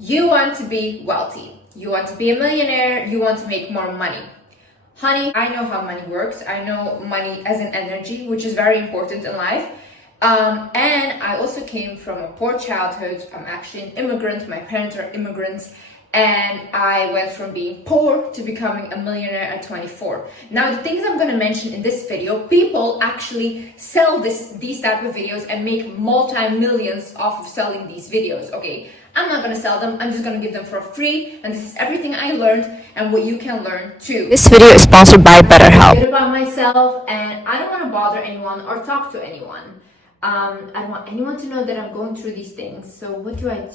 You want to be wealthy. You want to be a millionaire. You want to make more money. Honey, I know how money works. I know money as an energy, which is very important in life. And I also came from a poor childhood. I'm actually an immigrant. My parents are immigrants. And I went from being poor to becoming a millionaire at 24. Now, the things I'm going to mention in this video, people actually sell these type of videos and make multi-millions off of selling these videos, okay? I'm not going to sell them. I'm just going to give them for free. And this is everything I learned and what you can learn too. This video is sponsored by BetterHelp. A bit about myself, and I don't want to bother anyone or talk to anyone. I don't want anyone to know that I'm going through these things. So what do? I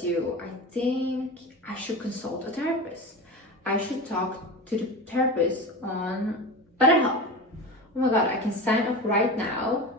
think I should consult a therapist. I should talk to the therapist on BetterHelp. Oh my god, I can sign up right now.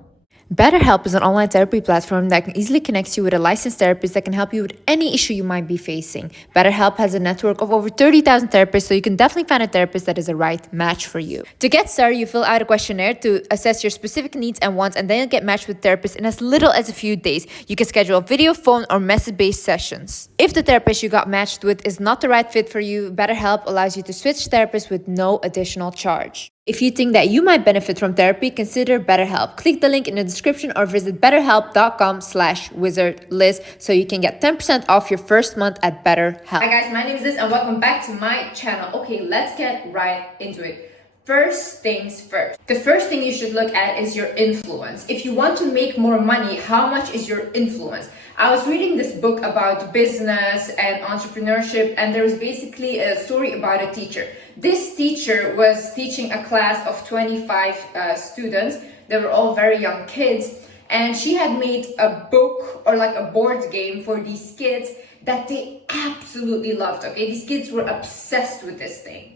BetterHelp is an online therapy platform that can easily connect you with a licensed therapist that can help you with any issue you might be facing. BetterHelp has a network of over 30,000 therapists, so you can definitely find a therapist that is the right match for you. To get started, you fill out a questionnaire to assess your specific needs and wants, and then you'll get matched with therapists in as little as a few days. You can schedule video, phone, or message-based sessions. If the therapist you got matched with is not the right fit for you, BetterHelp allows you to switch therapists with no additional charge. If you think that you might benefit from therapy, consider BetterHelp. Click the link in the description or visit betterhelp.com/wizardliz so you can get 10% off your first month at BetterHelp. Hi guys, my name is Liz and welcome back to my channel. Okay, let's get right into it. First things first. The first thing you should look at is your influence. If you want to make more money, how much is your influence? I was reading this book about business and entrepreneurship, and there was basically a story about a teacher. This teacher was teaching a class of 25 students. They were all very young kids, and she had made a book or like a board game for these kids that they absolutely loved. Okay, these kids were obsessed with this thing.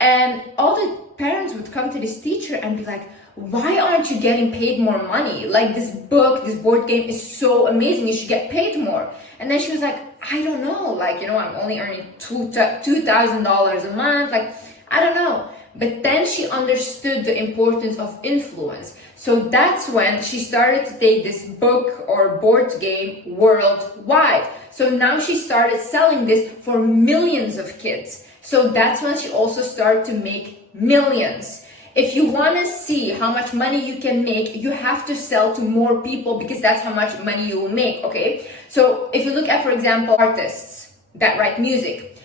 And all the parents would come to this teacher and be like, why aren't you getting paid more money? Like, this book, this board game is so amazing. You should get paid more. And then she was like, I don't know. Like, I'm only earning $2,000 a month. Like, I don't know. But then she understood the importance of influence. So that's when she started to take this book or board game worldwide. So now she started selling this for millions of kids. So that's when she also started to make millions. If you want to see how much money you can make, you have to sell to more people because that's how much money you will make, okay? So if you look at, for example, artists that write music,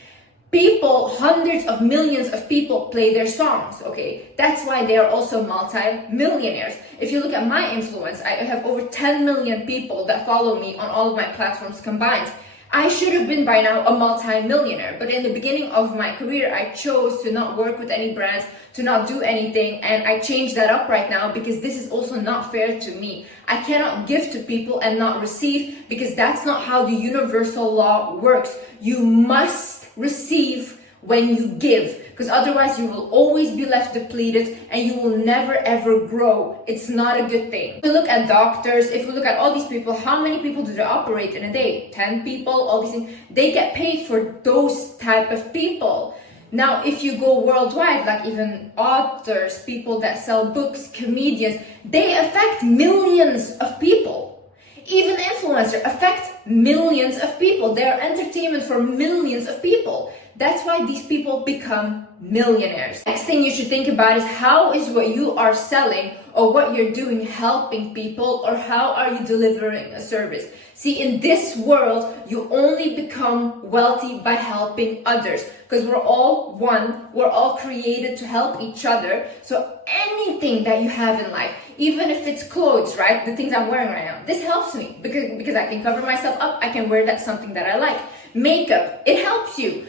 hundreds of millions of people play their songs, okay? That's why they are also multi-millionaires. If you look at my influence, I have over 10 million people that follow me on all of my platforms combined. I should have been by now a multi-millionaire, but in the beginning of my career, I chose to not work with any brands, to not do anything, and I changed that up right now because this is also not fair to me. I cannot give to people and not receive because that's not how the universal law works. You must receive when you give, because otherwise you will always be left depleted and you will never ever grow. It's not a good thing. If we look at doctors, if we look at all these people, how many people do they operate in a day? 10 people, all these things. They get paid for those type of people. Now, if you go worldwide, like even authors, people that sell books, comedians, they affect millions of people. Even influencers affect millions of people. They are entertainment for millions of people. That's why these people become millionaires. Next thing you should think about is how is what you are selling or what you're doing helping people, or how are you delivering a service? See, in this world, you only become wealthy by helping others because we're all one. We're all created to help each other. So anything that you have in life, even if it's clothes, right? The things I'm wearing right now, this helps me because I can cover myself up. I can wear that something that I like. Makeup, it helps you.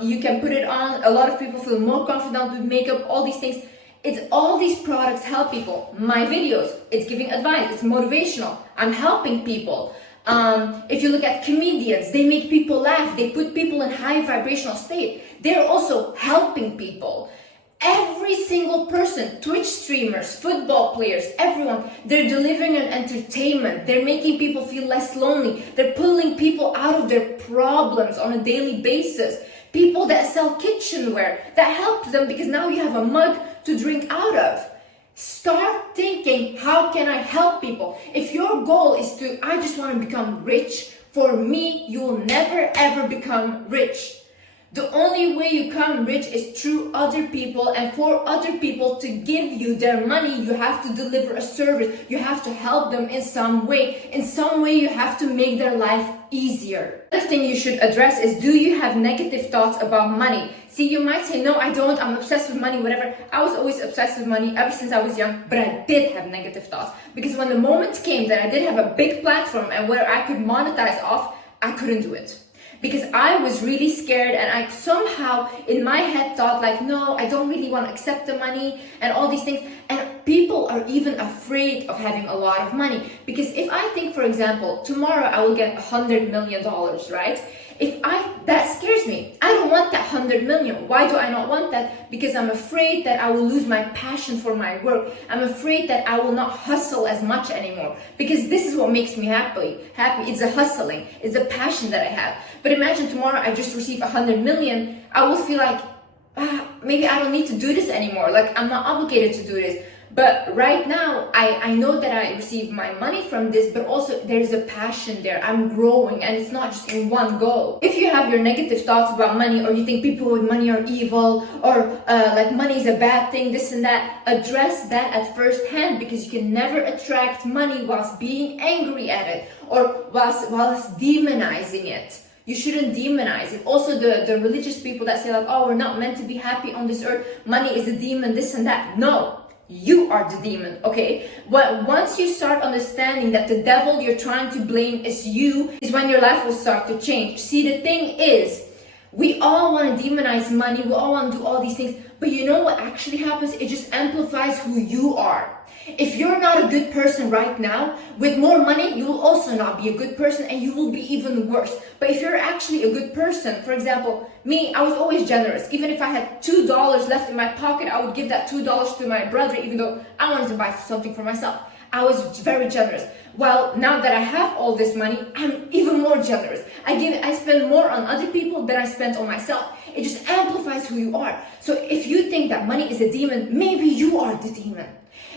You can put it on. A lot of people feel more confident with makeup, all these things. It's all these products help people. My videos, it's giving advice, it's motivational. I'm helping people. If you look at comedians, they make people laugh. They put people in high vibrational state. They're also helping people. Every single person, Twitch streamers, football players, everyone, they're delivering an entertainment. They're making people feel less lonely. They're pulling people out of their problems on a daily basis. People that sell kitchenware, that helps them because now you have a mug to drink out of. Start thinking, how can I help people? If your goal is I just want to become rich, For me, you will never ever become rich. The only way you become rich is through other people, and for other people to give you their money, you have to deliver a service. You have to help them in some way. In some way, you have to make their life easier. Another thing you should address is, do you have negative thoughts about money? See, you might say, no, I don't, I'm obsessed with money, whatever. I was always obsessed with money ever since I was young, but I did have negative thoughts. Because when the moment came that I did have a big platform and where I could monetize off, I couldn't do it. Because I was really scared, and I somehow in my head thought like, no, I don't really want to accept the money and all these things. And people are even afraid of having a lot of money. Because if I think, for example, tomorrow I will get $100 million, right? That scares me. I don't want that 100 million. Why do I not want that? Because I'm afraid that I will lose my passion for my work. I'm afraid that I will not hustle as much anymore. Because this is what makes me happy. It's the hustling. It's the passion that I have. But imagine tomorrow I just receive 100 million. I will feel like, maybe I don't need to do this anymore. Like, I'm not obligated to do this. But right now, I know that I receive my money from this, but also there is a passion there. I'm growing, and it's not just in one go. If you have your negative thoughts about money, or you think people with money are evil, or like money is a bad thing, this and that, address that at first hand, because you can never attract money whilst being angry at it, or whilst demonizing it. You shouldn't demonize it. Also, the religious people that say like, oh, we're not meant to be happy on this earth, money is a demon, this and that. No. You are the demon, okay? But once you start understanding that the devil you're trying to blame is you, is when your life will start to change. See, the thing is, we all want to demonize money, we all want to do all these things, but you know what actually happens? It just amplifies who you are. If you're not a good person right now, with more money, you will also not be a good person, and you will be even worse. But if you're actually a good person, for example, me, I was always generous. Even if I had $2 left in my pocket, I would give that $2 to my brother, even though I wanted to buy something for myself. I was very generous. Well, now that I have all this money, I'm even more generous. I spend more on other people than I spend on myself. It just amplifies who you are. So if you think that money is a demon, maybe you are the demon.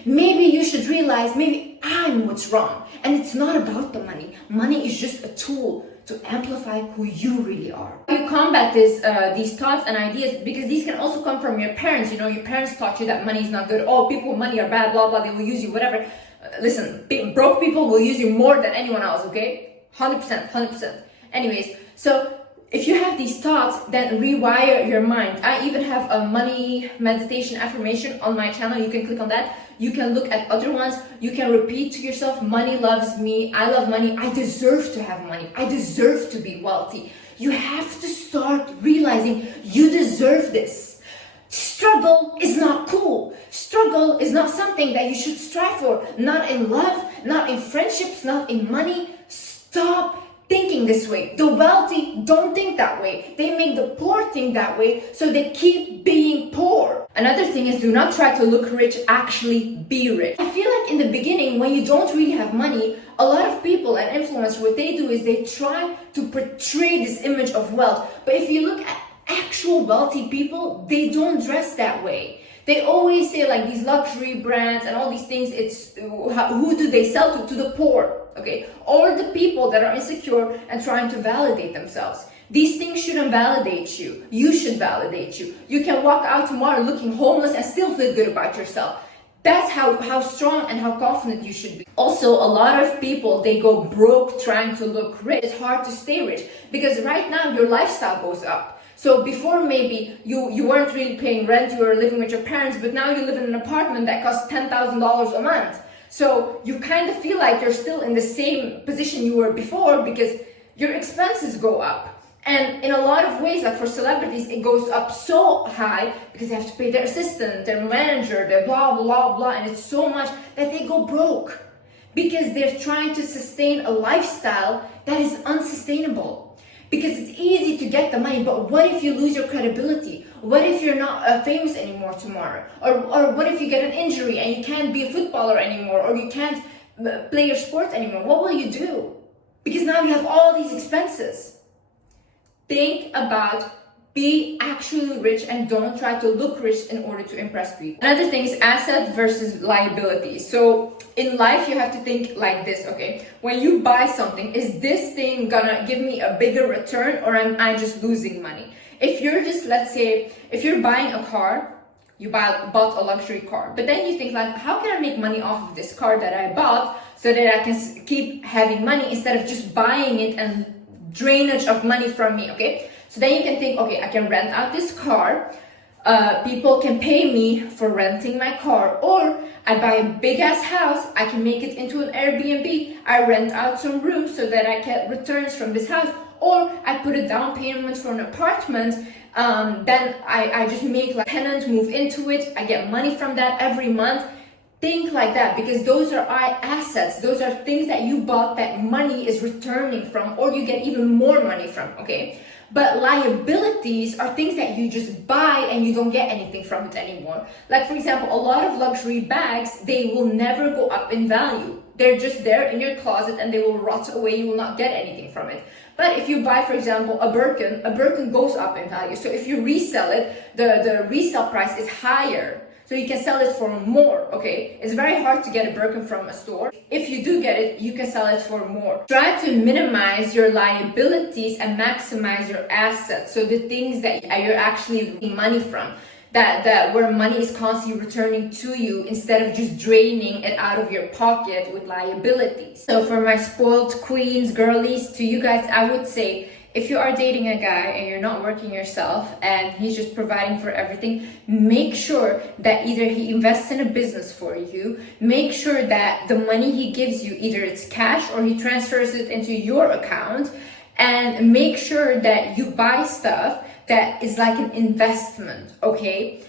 Maybe you should realize, maybe I'm what's wrong. And it's not about the money. Money is just a tool to amplify who you really are. You combat these thoughts and ideas, because these can also come from your parents. You know, your parents taught you that money is not good. Oh, people with money are bad, blah, blah, they will use you, whatever. Listen, broke people will use you more than anyone else, okay? 100%. Anyways, so if you have these thoughts, then rewire your mind. I even have a money meditation affirmation on my channel. You can click on that. You can look at other ones. You can repeat to yourself, money loves me. I love money. I deserve to have money. I deserve to be wealthy. You have to start realizing you deserve this. Struggle is not cool. Struggle is not something that you should strive for. Not in love, not in friendships, not in money. Stop thinking this way. The wealthy don't think that way. They make the poor think that way, so they keep being poor. Another thing is, do not try to look rich, actually be rich. I feel like in the beginning, when you don't really have money, a lot of people and influencers, what they do is they try to portray this image of wealth. But if you look at actual wealthy people, they don't dress that way. They always say like these luxury brands and all these things, it's who do they sell to? To the poor, okay? Or the people that are insecure and trying to validate themselves. These things shouldn't validate you. You should validate you. You can walk out tomorrow looking homeless and still feel good about yourself. That's how strong and how confident you should be. Also, a lot of people, they go broke trying to look rich. It's hard to stay rich because right now your lifestyle goes up. So before maybe you weren't really paying rent, you were living with your parents, but now you live in an apartment that costs $10,000 a month. So you kind of feel like you're still in the same position you were before because your expenses go up. And in a lot of ways, like for celebrities, it goes up so high because they have to pay their assistant, their manager, their blah, blah, blah. And it's so much that they go broke because they're trying to sustain a lifestyle that is unsustainable. Because it's easy to get the money, but what if you lose your credibility? What if you're not famous anymore tomorrow? Or what if you get an injury and you can't be a footballer anymore, or you can't play your sport anymore? What will you do? Because now you have all these expenses. Think about Be actually rich and don't try to look rich in order to impress people. Another thing is asset versus liability. So in life, you have to think like this, okay? When you buy something, is this thing gonna give me a bigger return, or am I just losing money? If you're just, let's say, if you're buying a car, you bought a luxury car, but then you think like, how can I make money off of this car that I bought so that I can keep having money instead of just buying it and drainage of money from me, okay? So then you can think, okay, I can rent out this car. People can pay me for renting my car, or I buy a big ass house. I can make it into an Airbnb. I rent out some rooms so that I get returns from this house, or I put a down payment for an apartment. Then I just make like tenants move into it. I get money from that every month. Think like that, because those are assets. Those are things that you bought that money is returning from, or you get even more money from, okay? But liabilities are things that you just buy and you don't get anything from it anymore. Like, for example, a lot of luxury bags, they will never go up in value. They're just there in your closet and they will rot away. You will not get anything from it. But if you buy, for example, a Birkin goes up in value. So if you resell it, the resale price is higher. So you can sell it for more, okay? It's very hard to get a Birkin from a store. If you do get it, you can sell it for more. Try to minimize your liabilities and maximize your assets. So the things that you're actually making money from, that where money is constantly returning to you instead of just draining it out of your pocket with liabilities. So for my spoiled queens, girlies, to you guys, I would say, if you are dating a guy and you're not working yourself and he's just providing for everything, make sure that either he invests in a business for you, make sure that the money he gives you, either it's cash or he transfers it into your account, and make sure that you buy stuff that is like an investment, okay?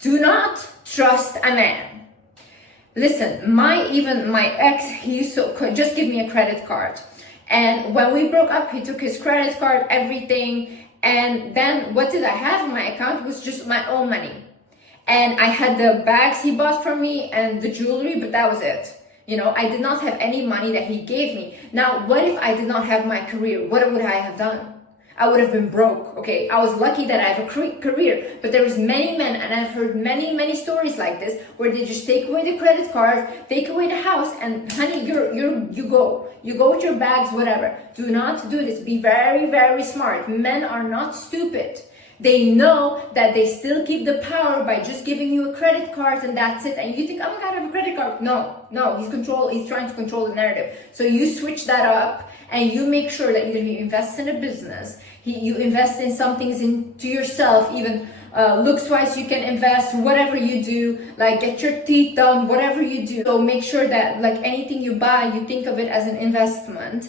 Do not trust a man. Listen, my ex, he used to just give me a credit card. And when we broke up, he took his credit card, everything. And then what did I have in my account? It was just my own money. And I had the bags he bought for me and the jewelry, but that was it. You know, I did not have any money that he gave me. Now, what if I did not have my career? What would I have done? I would have been broke, okay? I was lucky that I have a career, but there was many men, and I've heard many stories like this, where they just take away the credit card, take away the house, and honey, you go with your bags, whatever. Do not do this. Be very smart. Men are not stupid. They know that they still keep the power by just giving you a credit card and that's it. And you think, oh my God, I have a credit card. No, he's trying to control the narrative. So you switch that up and you make sure that either you invest in a business, you invest in some things into yourself, even looks-wise you can invest, whatever you do, like get your teeth done, whatever you do. So make sure that like anything you buy, you think of it as an investment.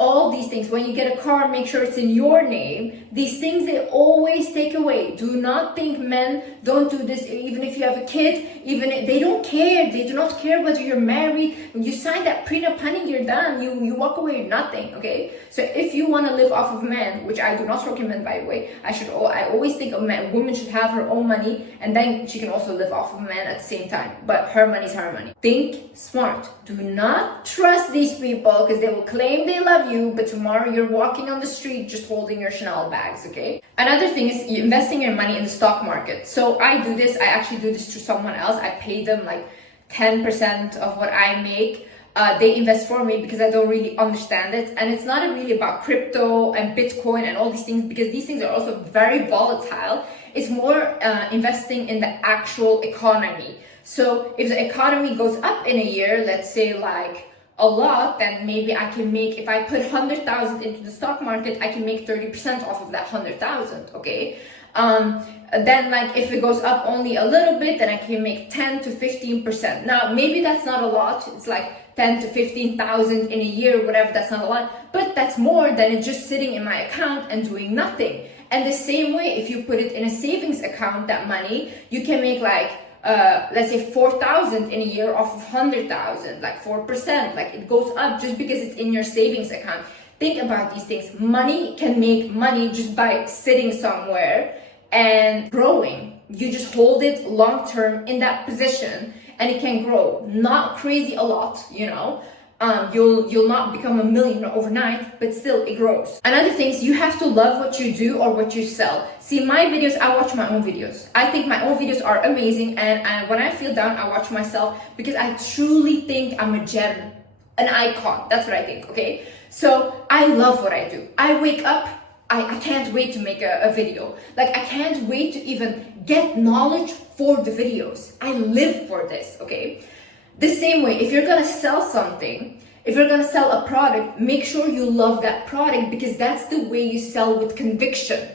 All these things, when you get a car, make sure it's in your name. These things, they always take away. Do not think men don't do this. Even if you have a kid, even if they don't care. They do not care whether you're married. When you sign that prenup, honey, you're done. You walk away with nothing, okay? So if you want to live off of men, which I do not recommend, by the way, I always think a woman should have her own money, and then she can also live off of men at the same time. But her money is her money. Think smart. Do not trust these people, because they will claim they love you, but tomorrow you're walking on the street just holding your Chanel bags, okay? Another thing is investing your money in the stock market. So I actually do this to someone else. I pay them like 10% of what I make. They invest for me because I don't really understand it. And it's not really about crypto and Bitcoin and all these things, because these things are also very volatile. It's more investing in the actual economy. So if the economy goes up in a year, let's say like a lot, then maybe I can make, if I put 100,000 into the stock market, I can make 30% off of that 100,000, okay? Then like if it goes up only a little bit, then I can make 10 to 15%. Now, maybe that's not a lot. It's like 10 to 15,000 in a year, whatever, that's not a lot, but that's more than it just sitting in my account and doing nothing. And the same way, if you put it in a savings account, that money, you can make like, let's say 4,000 in a year off of 100,000, like 4%, like it goes up just because it's in your savings account. Think about these things. Money can make money just by sitting somewhere and growing. You just hold it long term in that position and it can grow. Not crazy a lot, you know. You'll not become a millionaire overnight, but still it grows. Another thing is you have to love what you do or what you sell. See, my videos, I watch my own videos. I think my own videos are amazing, and when I feel down, I watch myself because I truly think I'm a gem, an icon. That's what I think, okay? So I love what I do. I wake up, I can't wait to make a video. Like, I can't wait to even get knowledge for the videos. I live for this, okay? The same way, if you're gonna sell something, if you're gonna sell a product, make sure you love that product, because that's the way you sell with conviction.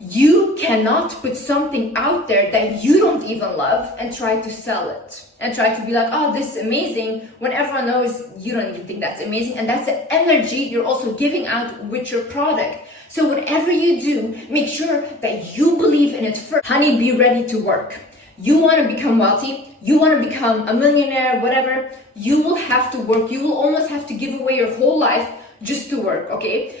You cannot put something out there that you don't even love and try to sell it and try to be like, oh, this is amazing, when everyone knows you don't even think that's amazing. And that's the energy you're also giving out with your product. So whatever you do, make sure that you believe in it first. Honey, be ready to work. You want to become wealthy, you want to become a millionaire, whatever, you will have to work. You will almost have to give away your whole life just to work, okay?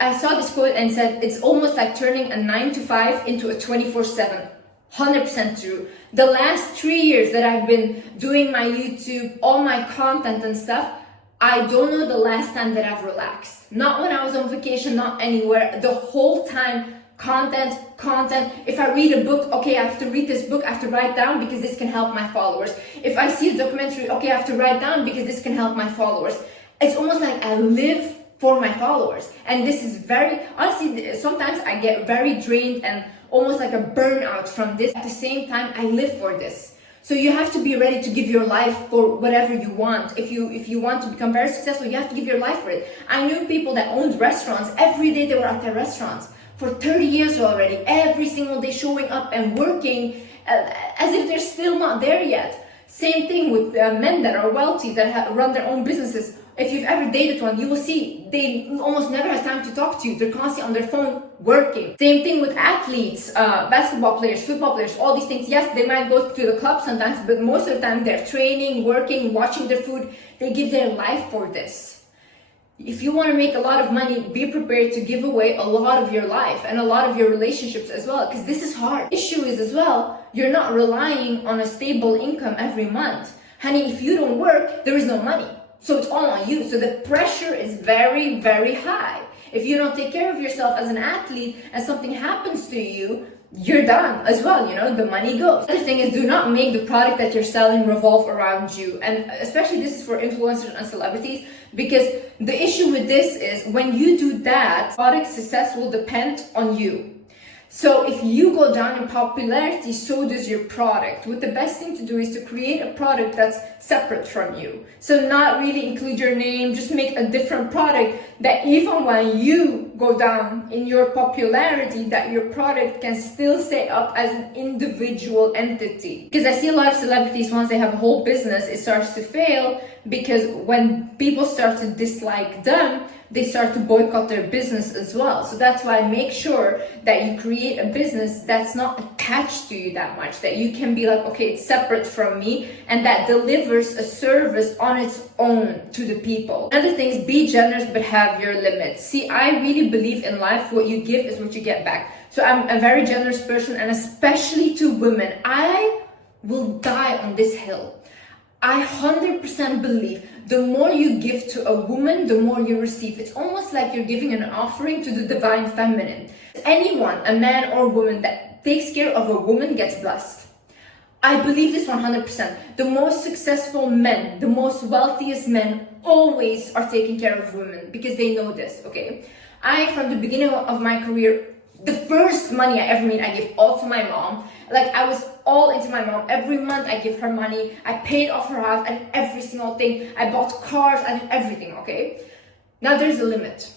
I saw this quote and said, it's almost like turning a 9-to-5 into a 24/7. 100% true. The last 3 years that I've been doing my YouTube, all my content and stuff, I don't know the last time that I've relaxed. Not when I was on vacation, not anywhere. The whole time, content. If I read a book, okay, I have to read this book, I have to write down because this can help my followers. If I see a documentary, okay, I have to write down because this can help my followers. It's almost like I live for my followers. And this is very, honestly, sometimes I get very drained and almost like a burnout from this. At the same time, I live for this. So you have to be ready to give your life for whatever you want. If you want to become very successful, you have to give your life for it. I knew people that owned restaurants. Every day they were at their restaurants for 30 years already, every single day showing up and working as if they're still not there yet. Same thing with men that are wealthy, that run their own businesses. If you've ever dated one, you will see they almost never have time to talk to you. They're constantly on their phone working. Same thing with athletes, basketball players, football players, all these things. Yes, they might go to the club sometimes, but most of the time they're training, working, watching their food. They give their life for this. If you want to make a lot of money, be prepared to give away a lot of your life and a lot of your relationships as well, because this is hard. Issue is as well, you're not relying on a stable income every month. Honey, if you don't work, there is no money. So it's all on you. So the pressure is very, very high. If you don't take care of yourself as an athlete and something happens to you, you're done as well, the money goes. The other thing is, do not make the product that you're selling revolve around you. And especially this is for influencers and celebrities, because the issue with this is when you do that, product success will depend on you. So if you go down in popularity, so does your product. What the best thing to do is to create a product that's separate from you. So not really include your name, just make a different product that even when you go down in your popularity, that your product can still stay up as an individual entity. Because I see a lot of celebrities, once they have a whole business, it starts to fail because when people start to dislike them, they start to boycott their business as well. So that's why make sure that you create a business that's not attached to you that much, that you can be like, okay, it's separate from me, and that delivers a service on its own to the people. Another thing is, be generous but have your limits. See, I really believe in life, what you give is what you get back. So I'm a very generous person, and especially to women, I will die on this hill. I 100% believe the more you give to a woman, the more you receive. It's almost like you're giving an offering to the divine feminine. Anyone, a man or woman that takes care of a woman gets blessed. I believe this 100%. The most successful men, the most wealthiest men always are taking care of women because they know this, okay? From the beginning of my career, the first money I ever made, I gave all to my mom. Like, I was all into my mom. Every month I give her money. I paid off her house. I did every single thing. I bought cars. I did everything, okay? Now there's a limit.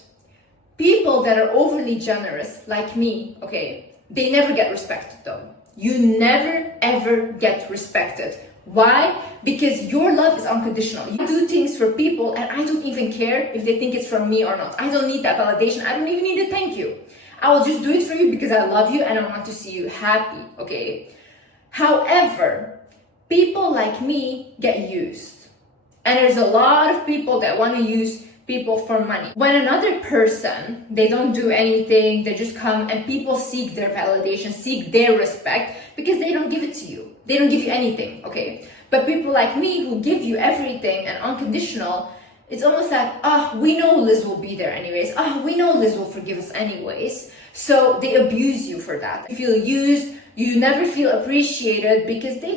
People that are overly generous, like me, okay, they never get respected though. You never ever get respected. Why? Because your love is unconditional. You do things for people and I don't even care if they think it's from me or not. I don't need that validation. I don't even need a thank you. I will just do it for you because I love you and I want to see you happy, okay? However, people like me get used. And there's a lot of people that want to use people for money. When another person, they don't do anything, they just come and people seek their validation, seek their respect because they don't give it to you. They don't give you anything, okay? But people like me who give you everything and unconditional, it's almost like, we know Liz will be there anyways. We know Liz will forgive us anyways. So they abuse you for that. You feel used, you never feel appreciated because they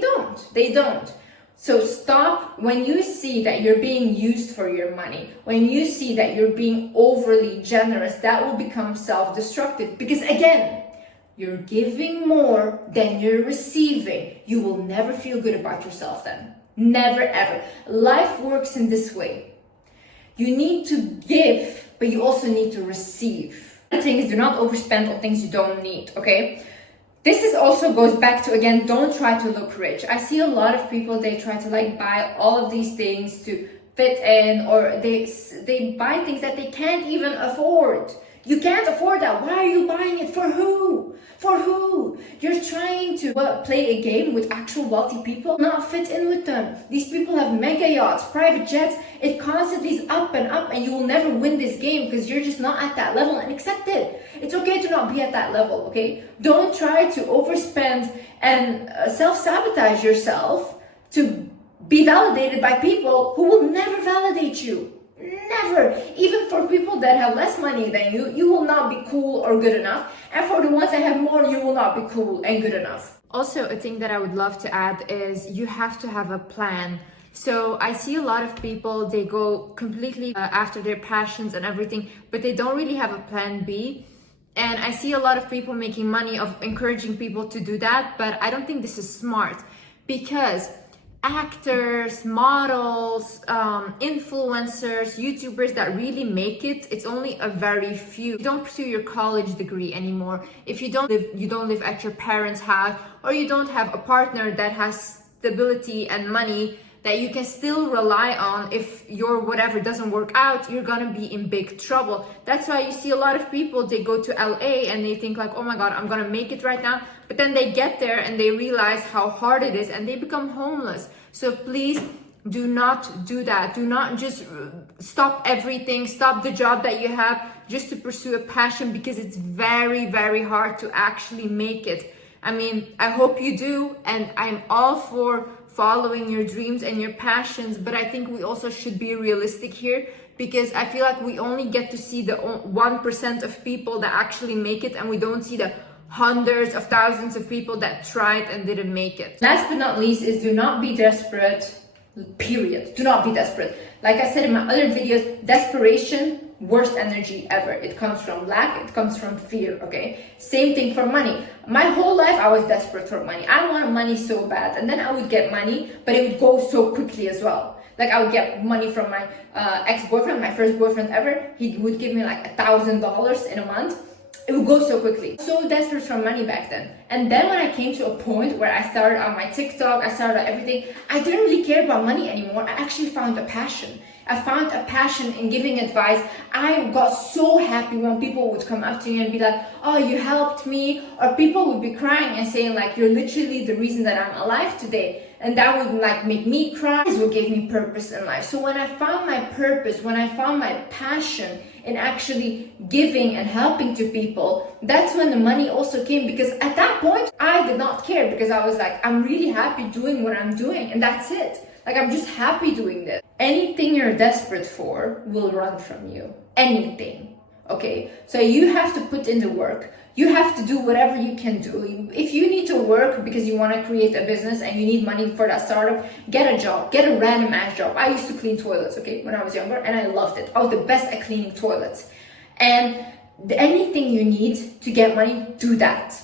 don't. So stop when you see that you're being used for your money, when you see that you're being overly generous, that will become self-destructive. Because again, you're giving more than you're receiving. You will never feel good about yourself then. Never ever. Life works in this way. You need to give, but you also need to receive. The thing is, do not overspend on things you don't need, okay? This is also goes back to, again, don't try to look rich. I see a lot of people, they try to like buy all of these things to fit in, or they buy things that they can't even afford. You can't afford that. Why are you buying it? For who? For who? You're trying to play a game with actual wealthy people, not fit in with them. These people have mega yachts, private jets. It constantly is up, and you will never win this game because you're just not at that level, and accept it. It's okay to not be at that level, okay? Don't try to overspend and self-sabotage yourself to be validated by people who will never validate you. Never. Even for people that have less money than you, you will not be cool or good enough. And for the ones that have more, you will not be cool and good enough. Also, a thing that I would love to add is you have to have a plan. So I see a lot of people, they go completely after their passions and everything, but they don't really have a plan B. And I see a lot of people making money of encouraging people to do that, but I don't think this is smart, because actors, models, influencers, YouTubers that really make it, it's only a very few. You don't pursue your college degree anymore. If you don't live at your parents' house, or you don't have a partner that has stability and money that you can still rely on. If your whatever doesn't work out, you're gonna be in big trouble. That's why you see a lot of people, they go to LA and they think like, oh my God, I'm gonna make it right now. But then they get there and they realize how hard it is and they become homeless. So please do not do that. Do not just stop everything, stop the job that you have just to pursue a passion, because it's very, very hard to actually make it. I mean, I hope you do, and I'm all for following your dreams and your passions, but I think we also should be realistic here, because I feel like we only get to see the 1% of people that actually make it, and we don't see the hundreds of thousands of people that tried and didn't make it. Last but not least is, do not be desperate, period. Do not be desperate. Like I said in my other videos, desperation, worst energy ever. It comes from lack, it comes from fear, okay? Same thing for money. My whole life I was desperate for money. I wanted money so bad, and then I would get money, but it would go so quickly as well. Like I would get money from my ex-boyfriend, my first boyfriend ever. He would give me like $1,000 in a month. It would go so quickly. So desperate for money back then. And then when I came to a point where I started on my TikTok, I started on everything, I didn't really care about money anymore. I actually found a passion. I found a passion in giving advice. I got so happy when people would come up to me and be like, oh, you helped me. Or people would be crying and saying like, you're literally the reason that I'm alive today. And that would like make me cry. This is what gave me purpose in life. So when I found my purpose, when I found my passion in actually giving and helping to people, that's when the money also came. Because at that point, I did not care, because I was like, I'm really happy doing what I'm doing, and that's it. Like, I'm just happy doing this. Anything you're desperate for will run from you. Anything. Okay? So you have to put in the work. You have to do whatever you can do. If you need to work because you want to create a business and you need money for that startup, get a job. Get a random ass job. I used to clean toilets, okay, when I was younger, and I loved it. I was the best at cleaning toilets. And anything you need to get money, do that.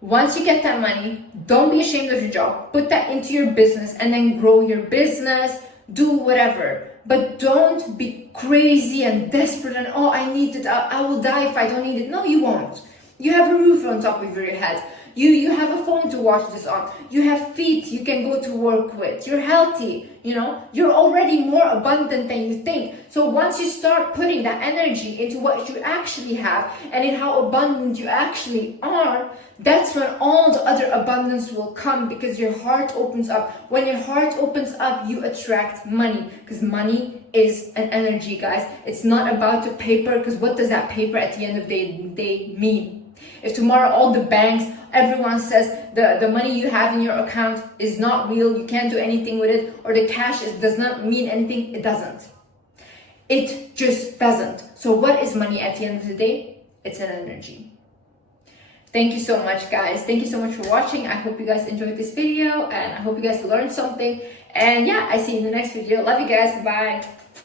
Once you get that money, don't be ashamed of your job. Put that into your business and then grow your business. Do whatever. But don't be crazy and desperate and, oh, I need it. I will die if I don't need it. No, you won't. You have a roof on top of your head. You have a phone to watch this on. You have feet you can go to work with. You're healthy, you know. You're already more abundant than you think. So once you start putting that energy into what you actually have and in how abundant you actually are, that's when all the other abundance will come, because your heart opens up. When your heart opens up, you attract money, because money is an energy, guys. It's not about the paper, because what does that paper at the end of the day mean? If tomorrow all the banks, everyone says the money you have in your account is not real, you can't do anything with it, or the cash does not mean anything, it doesn't. It just doesn't. So what is money at the end of the day? It's an energy. Thank you so much, guys. Thank you so much for watching. I hope you guys enjoyed this video, and I hope you guys learned something. And yeah, I see you in the next video. Love you guys. Bye.